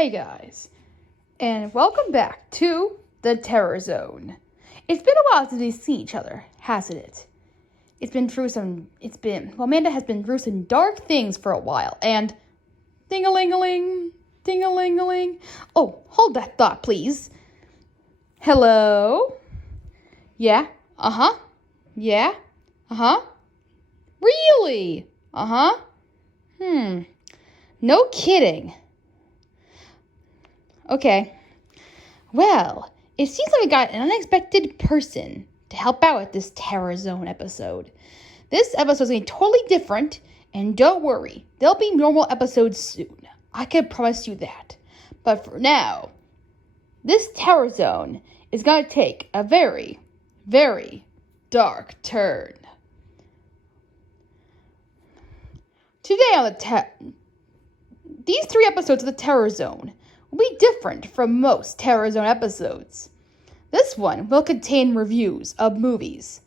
Hey guys, and welcome back to the Terror Zone. It's been a while since we've seen each other, hasn't it? Amanda has been through some dark things for a while, and ding-a-ling-a-ling, ding-a-ling-a-ling. Oh, hold that thought, please. Hello? Yeah? Uh-huh. Yeah? Uh-huh. Really? Uh-huh. No kidding. Okay. Well, it seems like we got an unexpected person to help out with this Terror Zone episode. This episode is going to be totally different, and don't worry, there'll be normal episodes soon. I can promise you that. But for now, this Terror Zone is going to take a very, very dark turn. Today on these 3 episodes of the Terror Zone will be different from most Terror Zone episodes. This one will contain reviews of movies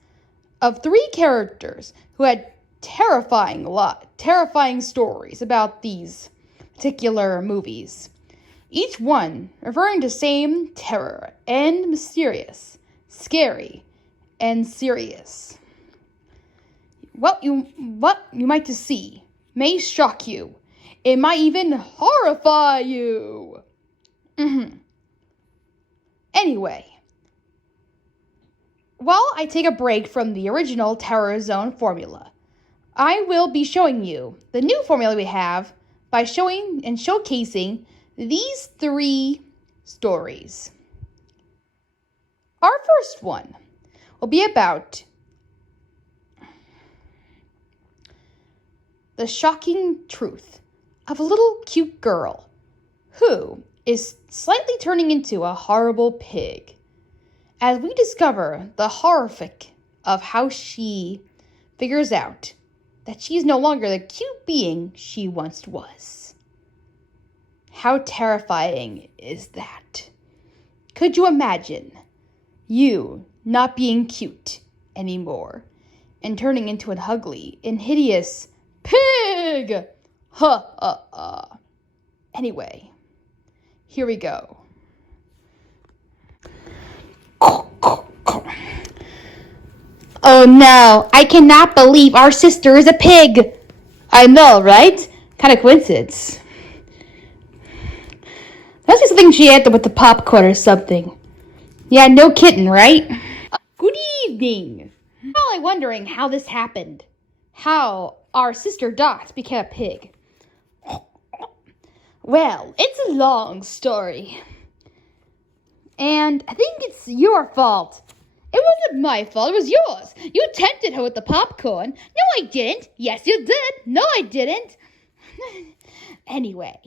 of 3 characters who had terrifying stories about these particular movies. Each one referring to same terror and mysterious, scary, and serious. What you might to see may shock you. It might even horrify you. Anyway, while I take a break from the original Terror Zone formula, I will be showing you the new formula we have by showing and showcasing these 3 stories. Our first one will be about the shocking truth of a little cute girl who is slightly turning into a horrible pig, as we discover the horrific of how she figures out that she's no longer the cute being she once was. How terrifying is that? Could you imagine you not being cute anymore and turning into an ugly and hideous pig? Anyway, here we go. Oh no, I cannot believe our sister is a pig. I know, right? Kind of coincidence. Must be something she ate with the popcorn or something. Yeah, no kidding, right? Good evening. Probably wondering how this happened. How our sister Dot became a pig. Well, it's a long story. And I think it's your fault. It wasn't my fault, it was yours. You tempted her with the popcorn. No, I didn't. Yes, you did. No, I didn't. Anyway,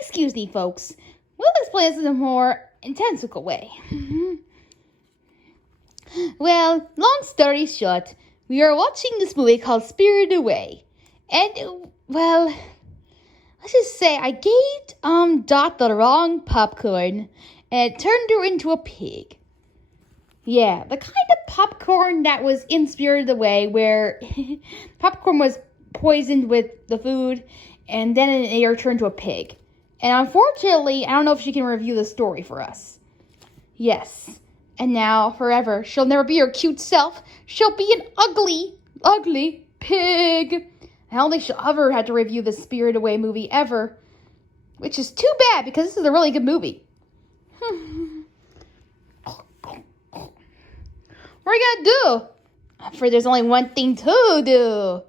excuse me, folks. We'll explain this in a more intensical way. Well, long story short, we are watching this movie called Spirited Away. And, well, let's just say I gave Dot the wrong popcorn, and it turned her into a pig. Yeah, the kind of popcorn that was in Spirited Away, where popcorn was poisoned with the food, and then it made her turn into a pig. And unfortunately, I don't know if she can review the story for us. Yes, and now, forever, she'll never be her cute self. She'll be an ugly, ugly pig. I don't think she'll ever have to review the Spirited Away movie ever, which is too bad because this is a really good movie. What are you gonna do? I'm afraid there's only one thing to do.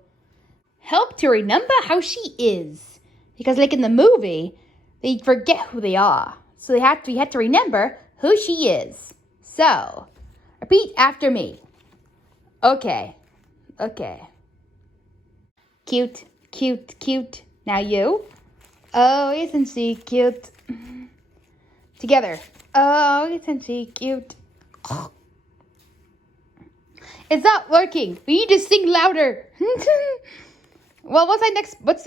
Help to remember how she is. Because like in the movie, they forget who they are. So you have to remember who she is. So, repeat after me. Okay. Cute, cute, cute. Now you. Oh, isn't she cute? Together. Oh, isn't she cute? It's not working. We need to sing louder. Well, what's the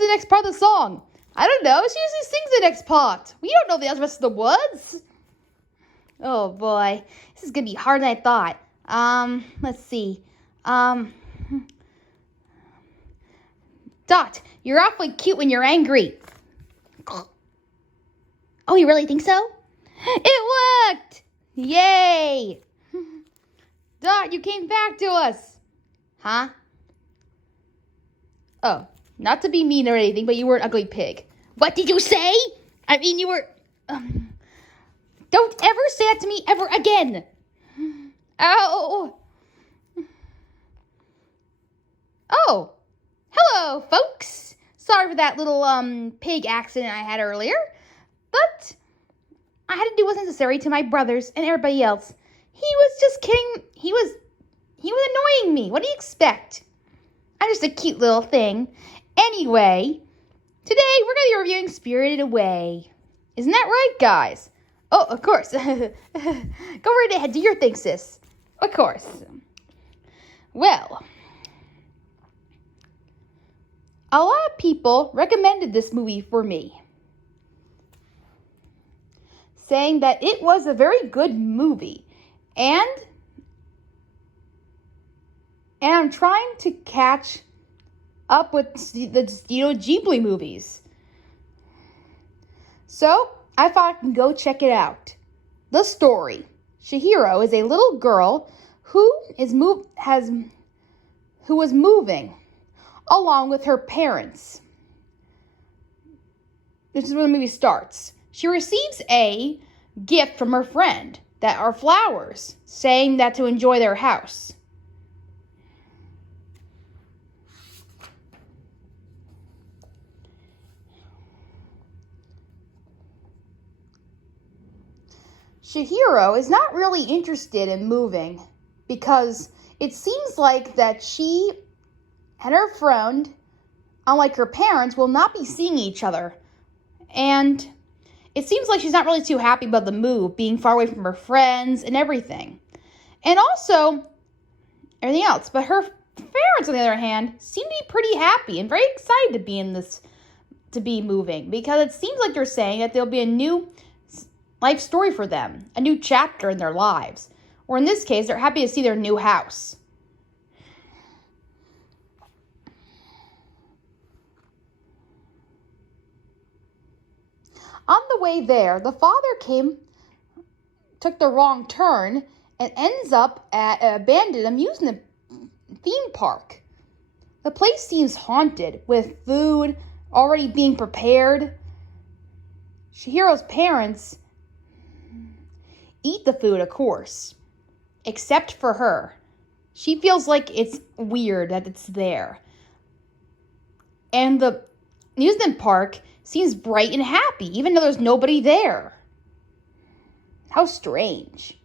next part of the song? I don't know. She usually sings the next part. We don't know the rest of the words. Oh boy. This is gonna be harder than I thought. Let's see. Dot, you're awfully cute when you're angry. Oh, you really think so? It worked! Yay! Dot, you came back to us! Huh? Oh, not to be mean or anything, but you were an ugly pig. What did you say? I mean, you were... Don't ever say that to me ever again! Ow! Oh, hello, folks. Sorry for that little pig accident I had earlier, but I had to do what's necessary to my brothers and everybody else. He was just kidding. He was annoying me. What do you expect? I'm just a cute little thing. Anyway, today we're going to be reviewing Spirited Away. Isn't that right, guys? Oh, of course. Go right ahead. Do your thing, sis. Of course. Well, a lot of people recommended this movie for me, saying that it was a very good movie, and I'm trying to catch up with the Studio Ghibli movies. So I thought I can go check it out. The story: Chihiro is a little girl who was moving along with her parents. This is when the movie starts. She receives a gift from her friend that are flowers, saying that to enjoy their house. Chihiro is not really interested in moving because it seems like that she and her friend, unlike her parents, will not be seeing each other. And it seems like she's not really too happy about the move, being far away from her friends and everything. And also, everything else. But her parents, on the other hand, seem to be pretty happy and very excited to be moving. Because it seems like they're saying that there'll be a new life story for them, a new chapter in their lives. Or in this case, they're happy to see their new house. On the way there, the father took the wrong turn and ends up at an abandoned amusement theme park. The place seems haunted, with food already being prepared. Chihiro's parents eat the food, of course, except for her. She feels like it's weird that it's there. And the amusement park seems bright and happy, even though there's nobody there. How strange.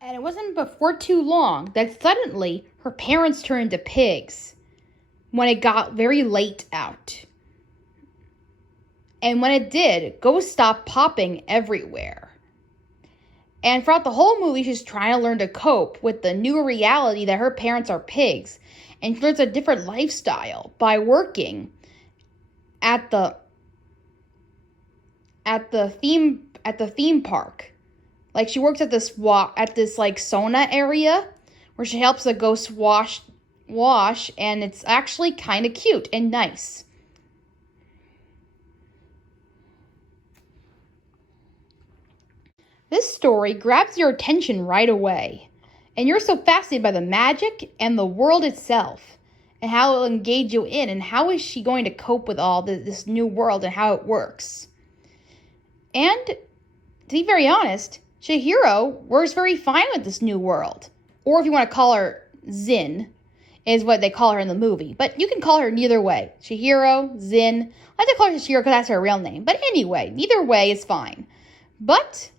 And it wasn't before too long that suddenly her parents turned to pigs when it got very late out. And when it did, ghosts stopped popping everywhere. And throughout the whole movie, she's trying to learn to cope with the new reality that her parents are pigs. And she learns a different lifestyle by working at the theme park. Like, she works at this like sauna area where she helps the ghosts wash, and it's actually kind of cute and nice. This story grabs your attention right away. And you're so fascinated by the magic and the world itself, and how it'll engage you in, and how is she going to cope with all this new world and how it works. And to be very honest, Chihiro works very fine with this new world. Or if you want to call her Zin, is what they call her in the movie. But you can call her neither way. Chihiro, Zin. I like to call her Chihiro because that's her real name. But anyway, neither way is fine. But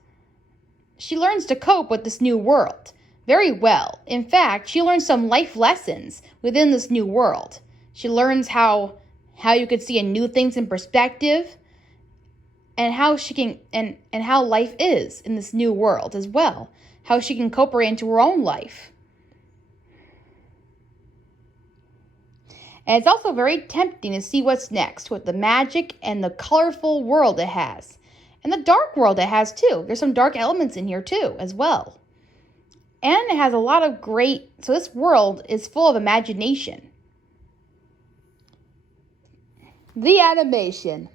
she learns to cope with this new world very well. In fact, she learns some life lessons within this new world. She learns how you could see new things in perspective, and how she can and how life is in this new world as well. How she can incorporate into her own life. And it's also very tempting to see what's next with the magic and the colorful world it has. And the dark world it has too. There's some dark elements in here too as well. And it has a lot of so this world is full of imagination. The animation.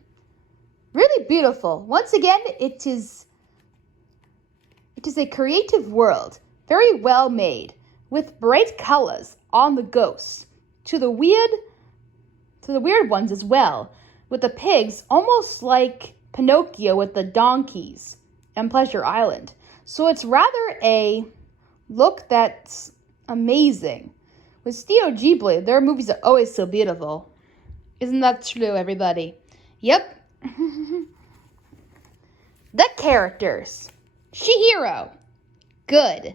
Really beautiful. Once again, it is a creative world, very well made, with bright colors on the ghosts, to the weird ones as well, with the pigs almost like Pinocchio with the donkeys on Pleasure Island. So it's rather a look that's amazing. With Studio Ghibli, their movies are always so beautiful. Isn't that true, everybody? Yep. The characters. Chihiro. Good.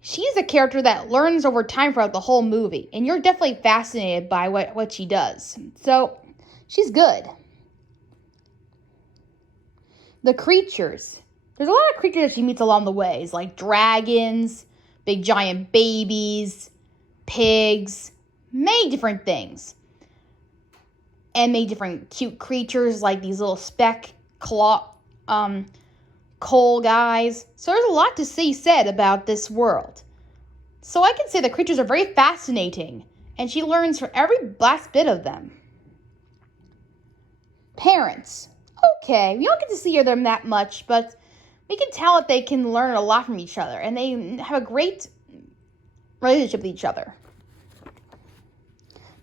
She's a character that learns over time throughout the whole movie, and you're definitely fascinated by what she does. So, she's good. The creatures. There's a lot of creatures that she meets along the ways, like dragons, big giant babies, pigs, many different things. And many different cute creatures like these little coal guys. So there's a lot to see said about this world. So I can say the creatures are very fascinating, and she learns from every last bit of them. Parents. Okay, we don't get to see them that much, but we can tell that they can learn a lot from each other, and they have a great relationship with each other.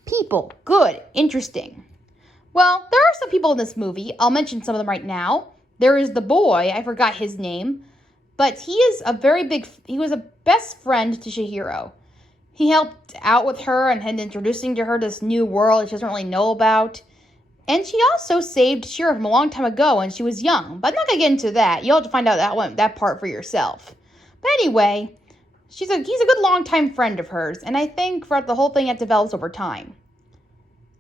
People. Good. Interesting. Well, there are some people in this movie. I'll mention some of them right now. There is the boy. I forgot his name. But he was a best friend to Chihiro. He helped out with her and had introducing to her this new world she doesn't really know about. And she also saved Chihiro from a long time ago when she was young. But I'm not going to get into that. You'll have to find out that part for yourself. But anyway, he's a good longtime friend of hers. And I think throughout the whole thing it develops over time.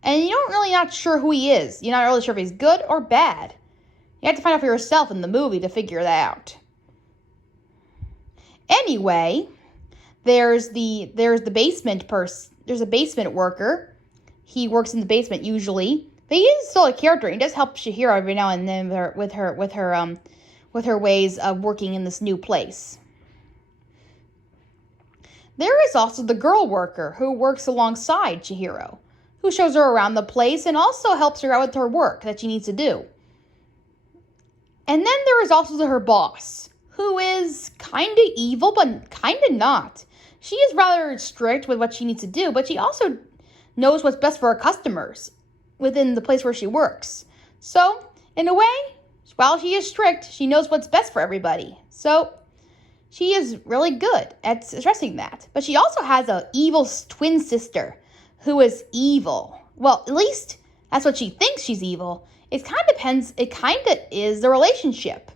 And you're really not sure who he is. You're not really sure if he's good or bad. You have to find out for yourself in the movie to figure that out. Anyway, there's the basement person. There's a basement worker. He works in the basement usually. But he is still a character. He does help Chihiro every now and then with her ways of working in this new place. There is also the girl worker who works alongside Chihiro, who shows her around the place and also helps her out with her work that she needs to do. And then there is also her boss, who is kind of evil, but kind of not. She is rather strict with what she needs to do, but she also knows what's best for her customers within the place where she works. So, in a way, while she is strict, she knows what's best for everybody. So, she is really good at stressing that. But she also has an evil twin sister who is evil. Well, at least that's what she thinks she's evil. It kind of is the relationship.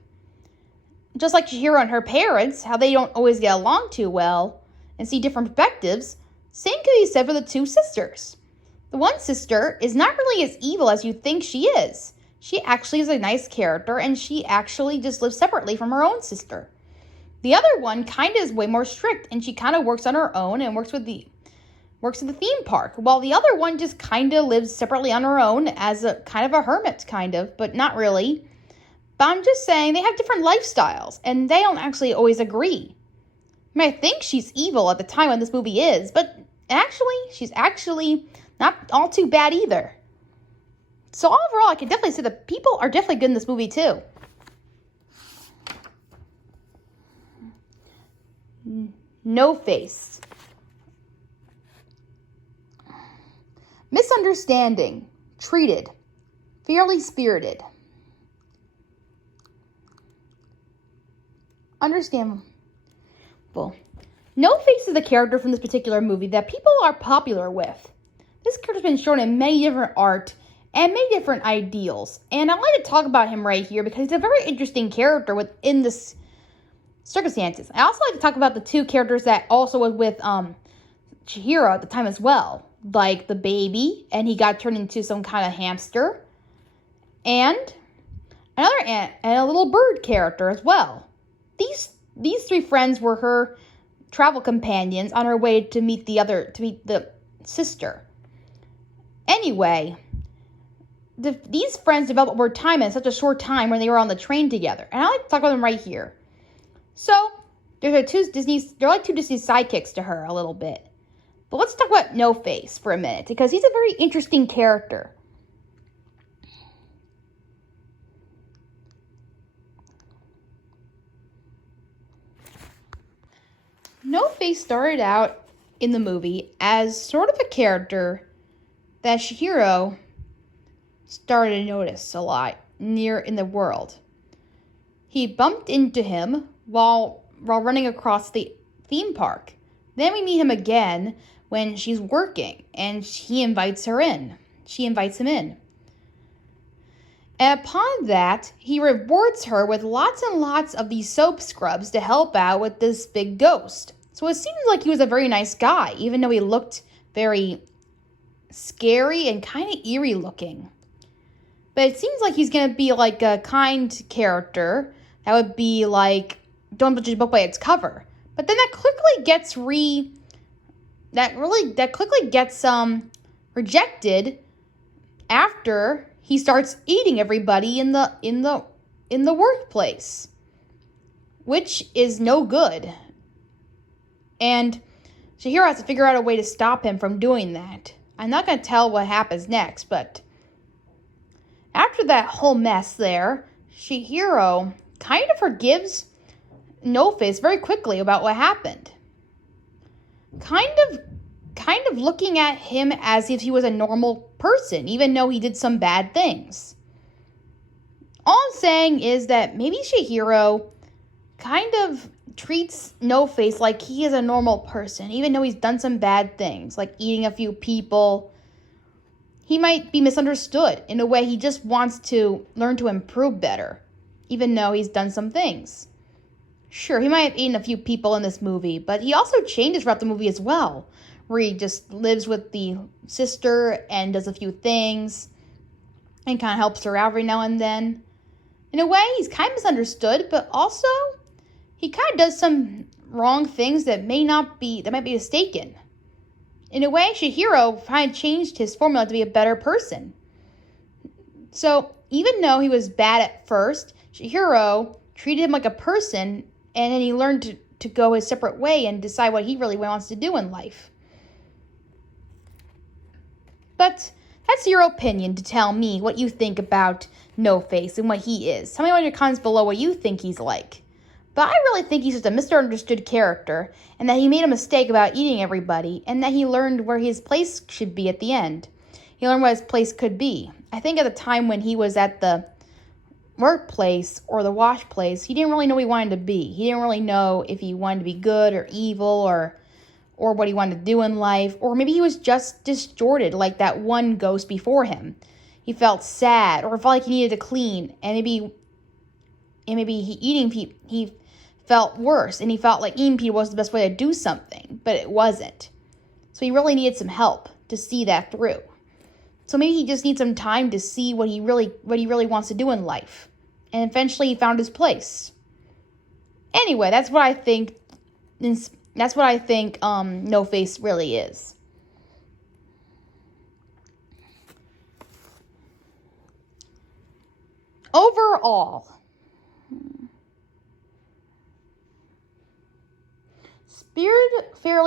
Just like Chihiro and her parents, how they don't always get along too well and see different perspectives, same could be said for the two sisters. The one sister is not really as evil as you think she is. She actually is a nice character, and she actually just lives separately from her own sister. The other one kind of is way more strict, and she kind of works on her own and works at the theme park, while the other one just kind of lives separately on her own as a kind of a hermit, but not really. But I'm just saying they have different lifestyles, and they don't actually always agree. I think she's evil at the time when this movie is, but actually, she's actually not all too bad either. So overall, I can definitely say the people are definitely good in this movie too. No face. Misunderstanding. Treated. Fairly spirited. Understandable. No Face is a character from this particular movie that people are popular with. This character's been shown in many different art and many different ideals. And I'd like to talk about him right here because he's a very interesting character within this circumstances. I also like to talk about the two characters that also was with Chihiro at the time as well. Like the baby, and he got turned into some kind of hamster. And another ant and a little bird character as well. These three friends were her travel companions on her way to meet the sister. Anyway, these friends developed over time in such a short time when they were on the train together. And I like to talk about them right here. So, they're like two Disney sidekicks to her a little bit. But let's talk about No Face for a minute, because he's a very interesting character. No Face started out in the movie as sort of a character that Chihiro started to notice a lot near in the world. He bumped into him while running across the theme park. Then we meet him again when she's working and he invites her in. She invites him in. And upon that, he rewards her with lots and lots of these soap scrubs to help out with this big ghost. So it seems like he was a very nice guy, even though he looked very scary and kind of eerie looking. But it seems like he's going to be like a kind character that would be like, don't judge a book by its cover. But then that quickly gets rejected after he starts eating everybody in the workplace, which is no good. And Chihiro has to figure out a way to stop him from doing that. I'm not going to tell what happens next, but after that whole mess there, Chihiro kind of forgives No Face very quickly about what happened. Kind of looking at him as if he was a normal person, even though he did some bad things. All I'm saying is that maybe Chihiro kind of treats No Face like he is a normal person, even though he's done some bad things, like eating a few people. He might be misunderstood. In a way, he just wants to learn to improve better, even though he's done some things. Sure, he might have eaten a few people in this movie, but he also changes throughout the movie as well, where he just lives with the sister and does a few things and kind of helps her out every now and then. In a way, he's kind of misunderstood, but also he kind of does some wrong things that might be mistaken. In a way, Chihiro kind of changed his formula to be a better person. So even though he was bad at first, Chihiro treated him like a person, and then he learned to go his separate way and decide what he really wants to do in life. But that's your opinion to tell me what you think about No Face and what he is. Tell me in your comments below what you think he's like. But I really think he's just a misunderstood character, and that he made a mistake about eating everybody, and that he learned where his place should be at the end. He learned what his place could be. I think at the time when he was at the workplace or the wash place, he didn't really know what he wanted to be. He didn't really know if he wanted to be good or evil or what he wanted to do in life. Or maybe he was just distorted like that one ghost before him. He felt sad or felt like he needed to clean, and maybe he felt worse, and he felt like eating people was the best way to do something, but it wasn't. So he really needed some help to see that through. So maybe he just needs some time to see what he really wants to do in life. And eventually he found his place. Anyway, that's what I think No Face really is. Overall,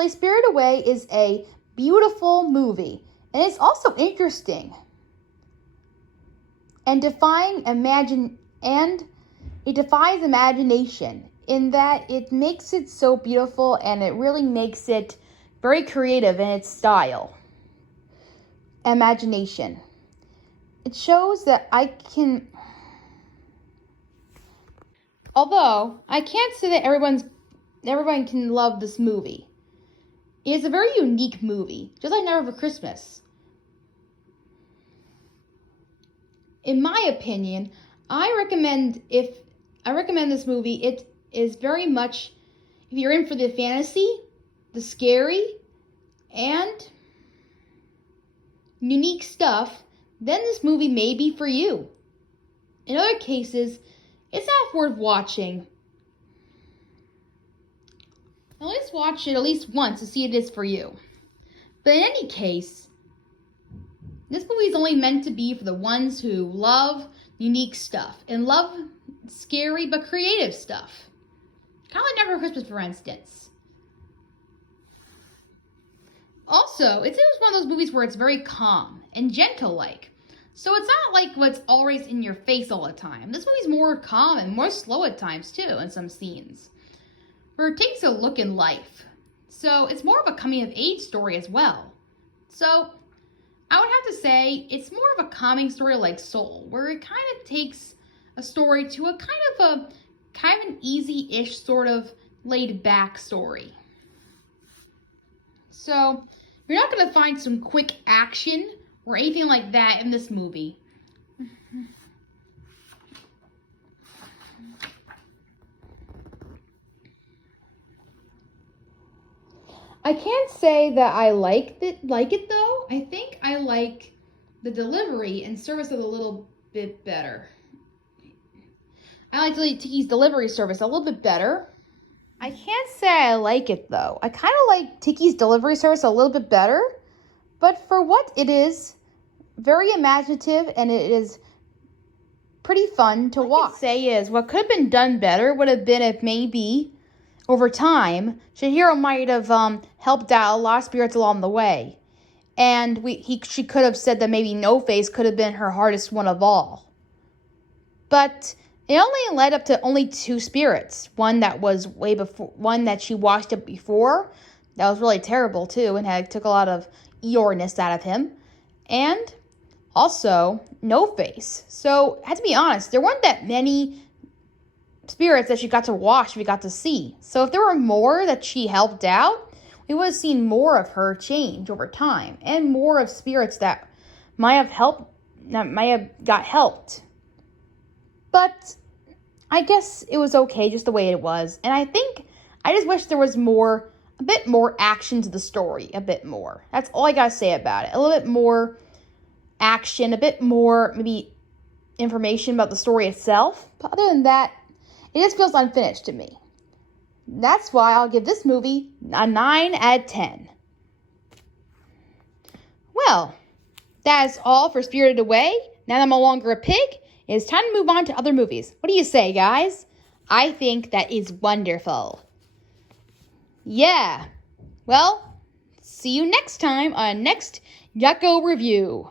Spirited Away is a beautiful movie, and it's also interesting and it defies imagination in that it makes it so beautiful, and it really makes it very creative in its style. Imagination. It shows that although I can't say that everyone can love this movie. It's a very unique movie, just like Nightmare Before Christmas. In my opinion, I recommend this movie. It is very much, if you're in for the fantasy, the scary, and unique stuff, then this movie may be for you. In other cases, it's not worth watching. At least watch it at least once to see if it is for you. But in any case, this movie is only meant to be for the ones who love unique stuff and love scary but creative stuff. Kind of like Never Christmas, for instance. Also, it's one of those movies where it's very calm and gentle-like. So it's not like what's always in your face all the time. This movie's more calm and more slow at times, too, in some scenes, where it takes a look in life. So it's more of a coming of age story as well. So I would have to say it's more of a calming story like Soul, where it kind of takes a story to a kind of an easy-ish sort of laid back story. So you're not going to find some quick action or anything like that in this movie. I can't say that I like it though. I think I like the delivery and service of it a little bit better. I like Tiki's delivery service a little bit better. I can't say I like it though. I kind of like Tiki's delivery service a little bit better, but for what it is, very imaginative and it is pretty fun to watch. What I could say is what could have been done better would have been if maybe over time, Chihiro might have helped out a lot of spirits along the way. And she could have said that maybe No Face could have been her hardest one of all. But it only led up to only 2 spirits. One that was way before, one that she washed up before. That was really terrible too and took a lot of Eeyoreness out of him. And also No Face. So I have to be honest, there weren't that many spirits that she got to watch, we got to see. So if there were more that she helped out, we would have seen more of her change over time and more of spirits that might have got helped. But I guess it was okay just the way it was. And I just wish there was a bit more action to the story, a bit more. That's all I gotta say about it. A little bit more action, a bit more maybe information about the story itself. But other than that, it just feels unfinished to me. That's why I'll give this movie a 9 out of 10. Well, that is all for Spirited Away. Now that I'm no longer a pig, it's time to move on to other movies. What do you say, guys? I think that is wonderful. Yeah. Well, see you next time on next Yakko Review.